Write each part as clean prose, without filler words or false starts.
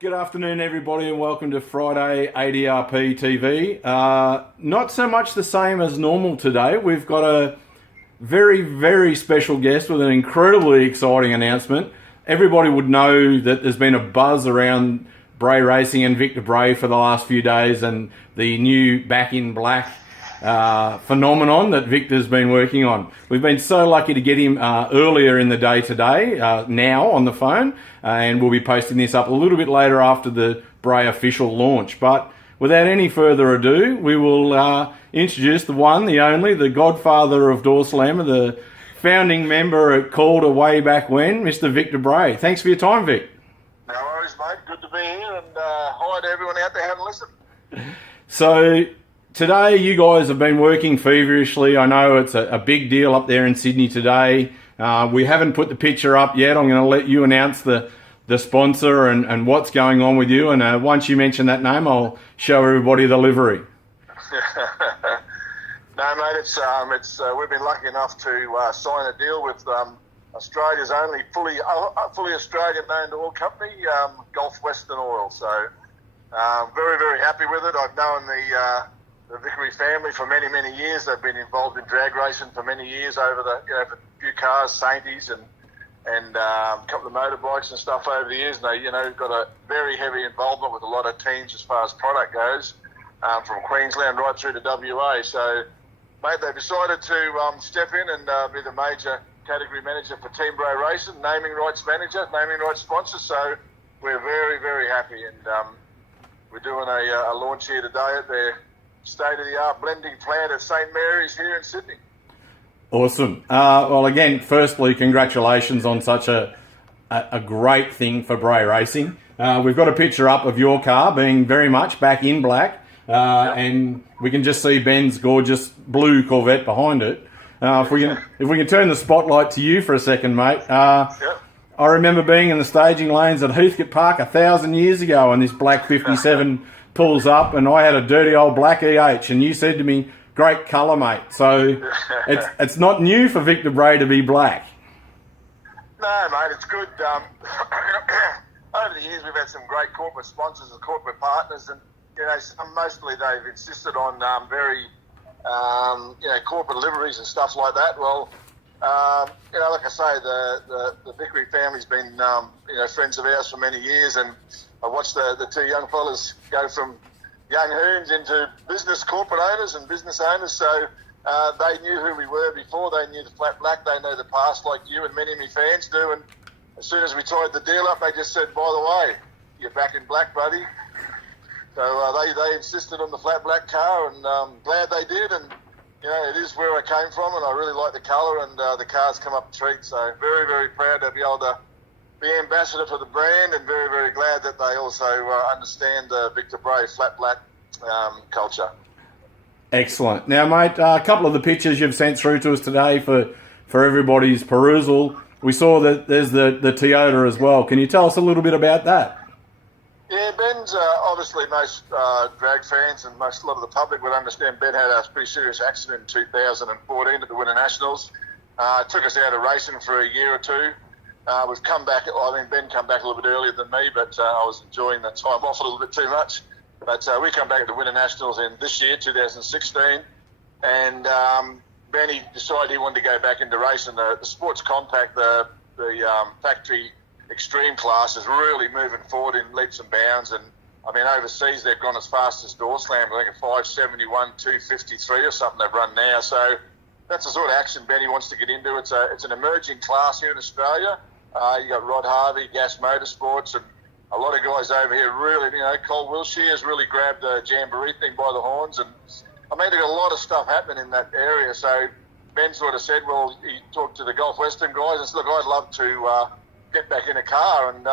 Good afternoon, everybody, and welcome to Friday ADRP TV. Not so much the same as normal today. We've got a very, very special guest with an incredibly exciting announcement. Everybody would know that there's been a buzz around Bray Racing and Victor Bray for the last few days and the new Back in Black phenomenon that Victor's been working on. We've been so lucky to get him earlier in the day today, now on the phone, and we'll be posting this up a little bit later after the Bray official launch. But without any further ado, we will introduce the one, the only, the godfather of Door Slammer, the founding member at Calder way back when, Mr. Victor Bray. Thanks for your time, Vic. No worries, mate. Good to be here, and hi to everyone out there having a listen. So today, you guys have been working feverishly. I know it's a big deal up there in Sydney today. We haven't put the picture up yet. I'm going to let you announce the sponsor and what's going on with you. And once you mention that name, I'll show everybody the livery. No, mate. It's we've been lucky enough to sign a deal with Australia's only fully Australian-owned oil company, Gulf Western Oil. So very, very happy with it. I've known the Vickery family for many, many years. They've been involved in drag racing for many years over for a few cars, Sainties and a couple of motorbikes and stuff over the years. And they, got a very heavy involvement with a lot of teams as far as product goes, from Queensland right through to WA. So, mate, they decided to step in and be the major category manager for Team Bray Racing, naming rights manager, naming rights sponsor. So we're very, very happy, and we're doing a launch here today at their state-of-the-art blending plant at St Mary's here in Sydney. Awesome. Well, again, firstly, congratulations on such a great thing for Bray Racing. We've got a picture up of your car being very much back in black, and we can just see Ben's gorgeous blue Corvette behind it. If we can turn the spotlight to you for a second, mate. I remember being in the staging lanes at Heathcote Park 1,000 years ago, and this black 57 pulls up, and I had a dirty old black EH, and you said to me, "Great colour, mate." So it's not new for Victor Bray to be black. No, mate, it's good. Over the years, we've had some great corporate sponsors and corporate partners, and mostly they've insisted on very corporate liveries and stuff like that. Well, like I say, the Vickery family's been friends of ours for many years, and I watched the two young fellas go from young hoons into corporate owners and business owners. So they knew who we were before. They knew the flat black. They know the past like you and many fans do. And as soon as we tied the deal up, they just said, "By the way, you're back in black, buddy." So they insisted on the flat black car, and glad they did. And it is where I came from, and I really like the colour, and the car's come up a treat. So very, very proud to be able to be ambassador for the brand, and very, very glad that they also understand the Victor Bray flat black culture. Excellent. Now, mate, a couple of the pictures you've sent through to us today for everybody's perusal. We saw that there's the Toyota as well. Can you tell us a little bit about that? Yeah, Ben's obviously most drag fans and a lot of the public would understand Ben had a pretty serious accident in 2014 at the Winter Nationals. Took us out of racing for a year or two. We've come back. Ben come back a little bit earlier than me, but I was enjoying the time off a little bit too much. But we come back at the Winter Nationals in this year, 2016, and Benny decided he wanted to go back into racing. The Sports Compact, the factory extreme class is really moving forward in leaps and bounds, and overseas they've gone as fast as Door Slam. I think a 571, 253 or something they've run now. So that's the sort of action Benny wants to get into. It's an emerging class here in Australia. You got Rod Harvey, Gas Motorsports, and a lot of guys over here really, Cole Wilshire has really grabbed the Jamboree thing by the horns, and they've got a lot of stuff happening in that area. So Ben sort of said, well, he talked to the Gulf Western guys and said, look, I'd love to get back in a car, and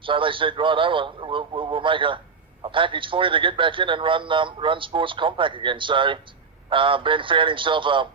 so they said, righto, we'll make a package for you to get back in and run Sports Compact again. So Ben found himself a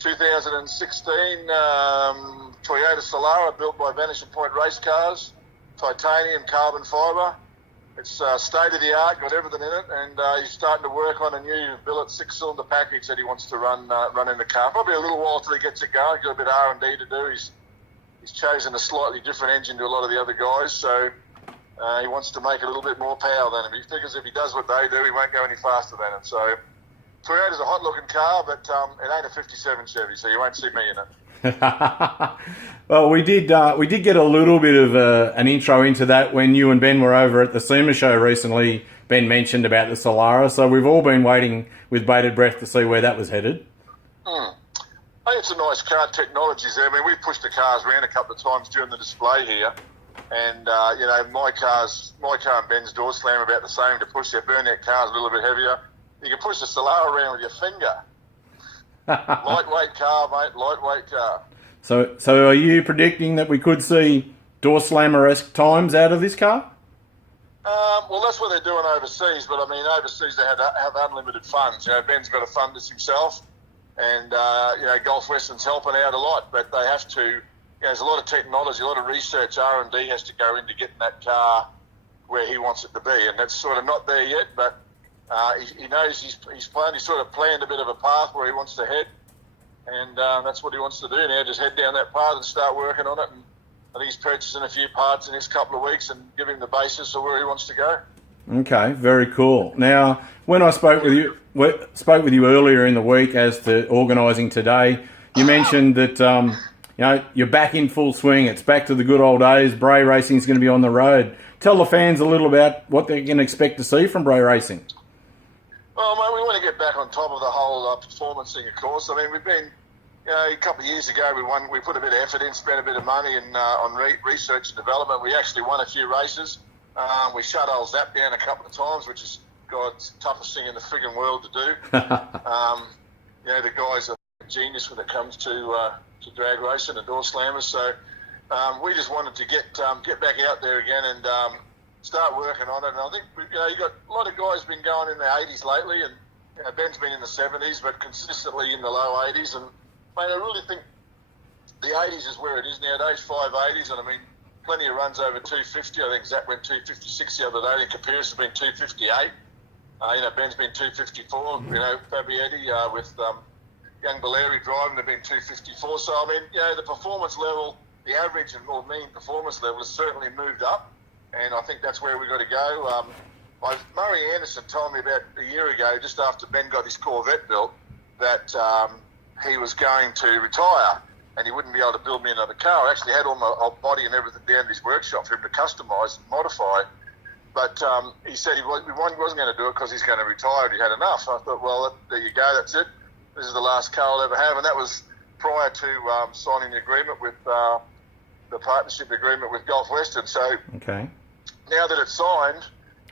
2016 Toyota Solara built by Vanishing Point Race Cars, titanium carbon fibre. It's state-of-the-art, got everything in it, and he's starting to work on a new billet six-cylinder package that he wants to run in the car. Probably a little while till he gets it going. Got a bit of R&D to do. He's chosen a slightly different engine to a lot of the other guys, so He wants to make a little bit more power than him. He figures if he does what they do, he won't go any faster than him. So Toyota's a hot-looking car, but it ain't a 57 Chevy, so you won't see me in it. Well, we did get a little bit of an intro into that when you and Ben were over at the SEMA show recently. Ben mentioned about the Solara, so we've all been waiting with bated breath to see where that was headed. I think it's a nice car. Technology's there. I mean, we've pushed the cars around a couple of times during the display here, and my car and Ben's door slam about the same to push. Their burnout car's a little bit heavier. You can push the Solara around with your finger. Lightweight car, mate. Lightweight car. So are you predicting that we could see door slammer-esque times out of this car? Well, that's what they're doing overseas. But I mean, overseas they have unlimited funds. Ben's got to fund this himself, and Gulf Western's helping out a lot. But they have to. There's a lot of technology, a lot of research, R&D has to go into getting that car where he wants it to be, and that's sort of not there yet. But he knows he's sort of planned a bit of a path where he wants to head, and that's what he wants to do now. Just head down that path and start working on it. And I think he's purchasing a few parts in the next couple of weeks and give him the basis of where he wants to go. Okay, very cool. Now, when I spoke with you earlier in the week as to organising today, you mentioned that you're back in full swing. It's back to the good old days. Bray Racing is going to be on the road. Tell the fans a little about what they can expect to see from Bray Racing. Well, mate, we want to get back on top of the whole performance thing, of course. I mean, we've been, a couple of years ago, we put a bit of effort in, spent a bit of money on research and development. We actually won a few races. We shut old Zap down a couple of times, which is God's toughest thing in the frigging world to do. The guys are genius when it comes to drag racing and door slammers. So we just wanted to get back out there again and start working on it. And I think you got a lot of guys been going in their 80s lately, and Ben's been in the 70s, but consistently in the low 80s. And mate, I really think the 80s is where it is nowadays. 580s, and I mean, plenty of runs over 250. I think Zach went 256 the other day. I think Capir's has been 258. Ben's been 254. Fabietti with young Valeri driving, they've been 254. So I mean, the performance level, the average and more mean performance level has certainly moved up, and I think that's where we've got to go. Murray Anderson told me about a year ago, just after Ben got his Corvette built, that he was going to retire and he wouldn't be able to build me another car. I actually had all my body and everything down in his workshop for him to customise and modify. But he said he wasn't going to do it because he's going to retire and he had enough. I thought, well, there you go, that's it. This is the last car I'll ever have. And that was prior to signing the agreement with the partnership agreement with Gulf Western. So now that it's signed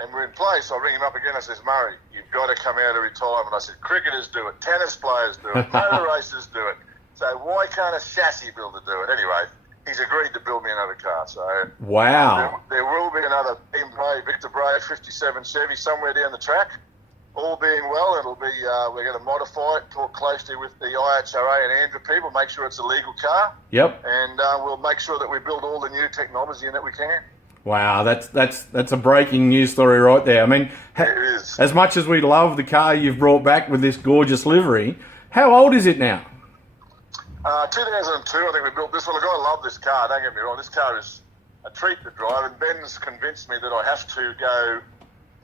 and we're in place, I ring him up again. I says, Murray, you've got to come out of retirement. I said, cricketers do it, tennis players do it, motor racers do it. So why can't a chassis builder do it? Anyway, he's agreed to build me another car. So wow, there will be another Victor Bray 57 Chevy somewhere down the track. All being well, it'll be. We're going to modify it, talk closely with the IHRA and Andrew people, make sure it's a legal car. Yep. And we'll make sure that we build all the new technology in that we can. Wow, that's a breaking news story right there. I mean, it is. As much as we love the car you've brought back with this gorgeous livery, how old is it now? 2002, I think we built this one. Look, I love this car, don't get me wrong. This car is a treat to drive, and Ben's convinced me that I have to go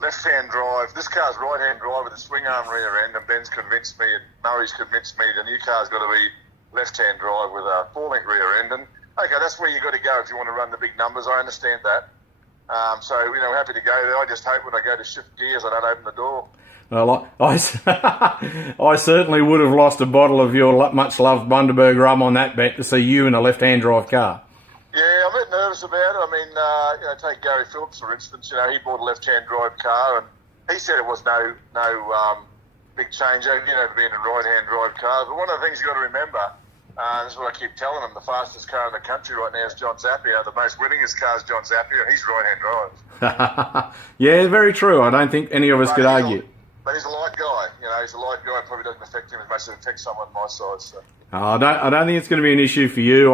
left-hand drive. This car's right-hand drive with a swing-arm rear end, and Ben's convinced me, and Murray's convinced me the new car's got to be left-hand drive with a 4-link rear end. And, okay, that's where you got to go if you want to run the big numbers. I understand that. So, we're happy to go there. I just hope when I go to shift gears, I don't open the door. Well, I certainly would have lost a bottle of your much-loved Bundaberg rum on that bet to see you in a left-hand drive car. Yeah, I'm a bit nervous about it. I mean, take Gary Phillips, for instance. He bought a left-hand drive car, and he said it was no big change over, being a right-hand drive car. But one of the things you got to remember, this is what I keep telling him, the fastest car in the country right now is John Zappia. The most winningest car is John Zappia, and he's right-hand drive. Yeah, very true. I don't think any of us could argue. But he's a light guy. He's a light guy. It probably doesn't affect him as much as it affects someone my size. So. I don't think it's going to be an issue for you.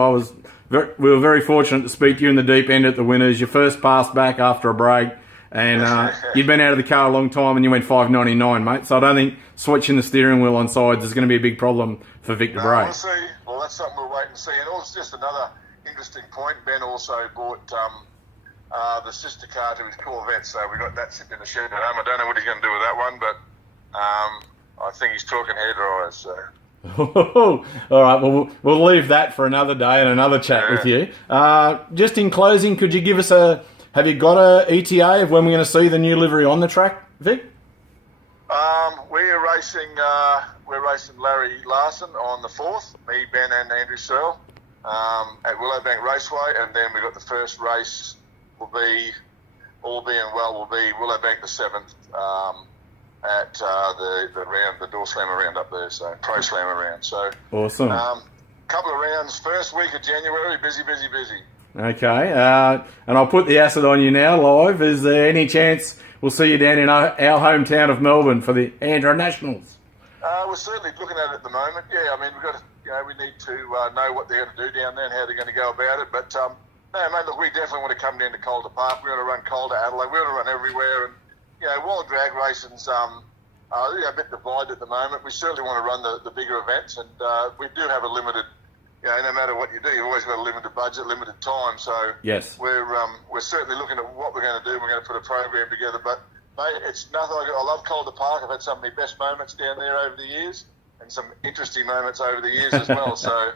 We were very fortunate to speak to you in the deep end at the Winners. Your first pass back after a break, and you'd been out of the car a long time, and you went 5.99, mate. So I don't think switching the steering wheel on sides is going to be a big problem for Victor Bray. We'll see. Well, that's something we'll wait and see. And also, just another interesting point, Ben also bought the sister car to his Corvette. So we got that sitting in the shed at home. I don't know what he's going to do with that one, but I think he's talking hair dryers. So. All right, well, we'll leave that for another day and another chat with you. Just in closing, could you give us have you got a ETA of when we're going to see the new livery on the track, Vic? We're racing Larry Larson on the 4th, me, Ben and Andrew Searle, at Willowbank Raceway, and then we got the first race will be, all being well, will be Willowbank the 7th, at the door slammer round up there, so pro slammer round. So awesome. Couple of rounds, first week of January, busy. Okay, and I'll put the acid on you now live. Is there any chance we'll see you down in our hometown of Melbourne for the Andrew Nationals? We're certainly looking at it at the moment. Yeah, I mean we've got we need to know what they're going to do down there and how they're going to go about it. But no, mate, look, we definitely want to come down to Calder Park. We want to run Calder, Adelaide. We want to run everywhere. And while drag racing's a bit divided at the moment, we certainly want to run the bigger events, and we do have a limited. No matter what you do, you've always got a limited budget, limited time. So yes, we're certainly looking at what we're going to do. We're going to put a program together. But mate, it's nothing. I love Calder Park. I've had some of my best moments down there over the years, and some interesting moments over the years as well. So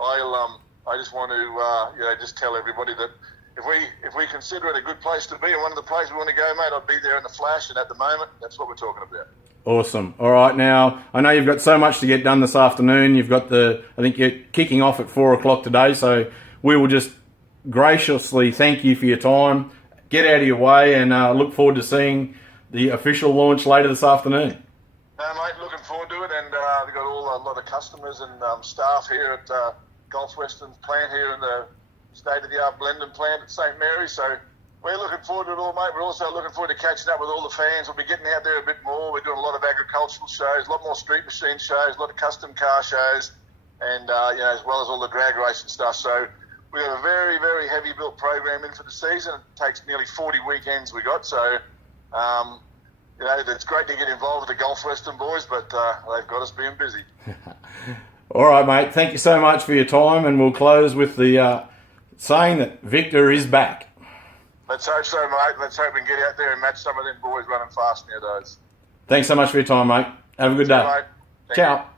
I just want to just tell everybody that if we consider it a good place to be and one of the places we want to go, mate, I'll be there in the flash. And at the moment, that's what we're talking about. Awesome. All right, now I know you've got so much to get done this afternoon. You've got I think you're kicking off at 4 o'clock today, so we will just graciously thank you for your time. Get out of your way, and look forward to seeing the official launch later this afternoon. No, mate, looking forward to it, and we've got a lot of customers and staff here at Gulf Western's plant here in the state-of-the-art blending plant at St. Mary's, so we're looking forward to it all, mate. We're also looking forward to catching up with all the fans. We'll be getting out there a bit more. We're doing a lot of agricultural shows, a lot more street machine shows, a lot of custom car shows, and as well as all the drag racing stuff. So we have a very, very heavy built program in for the season. It takes nearly 40 weekends we got. So it's great to get involved with the Gulf Western boys, but they've got us being busy. All right, mate. Thank you so much for your time, and we'll close with the saying that Victor is back. Let's hope so, mate. Let's hope we can get out there and match some of them boys running fast nowadays. Thanks so much for your time, mate. Have a good day. Mate. Ciao.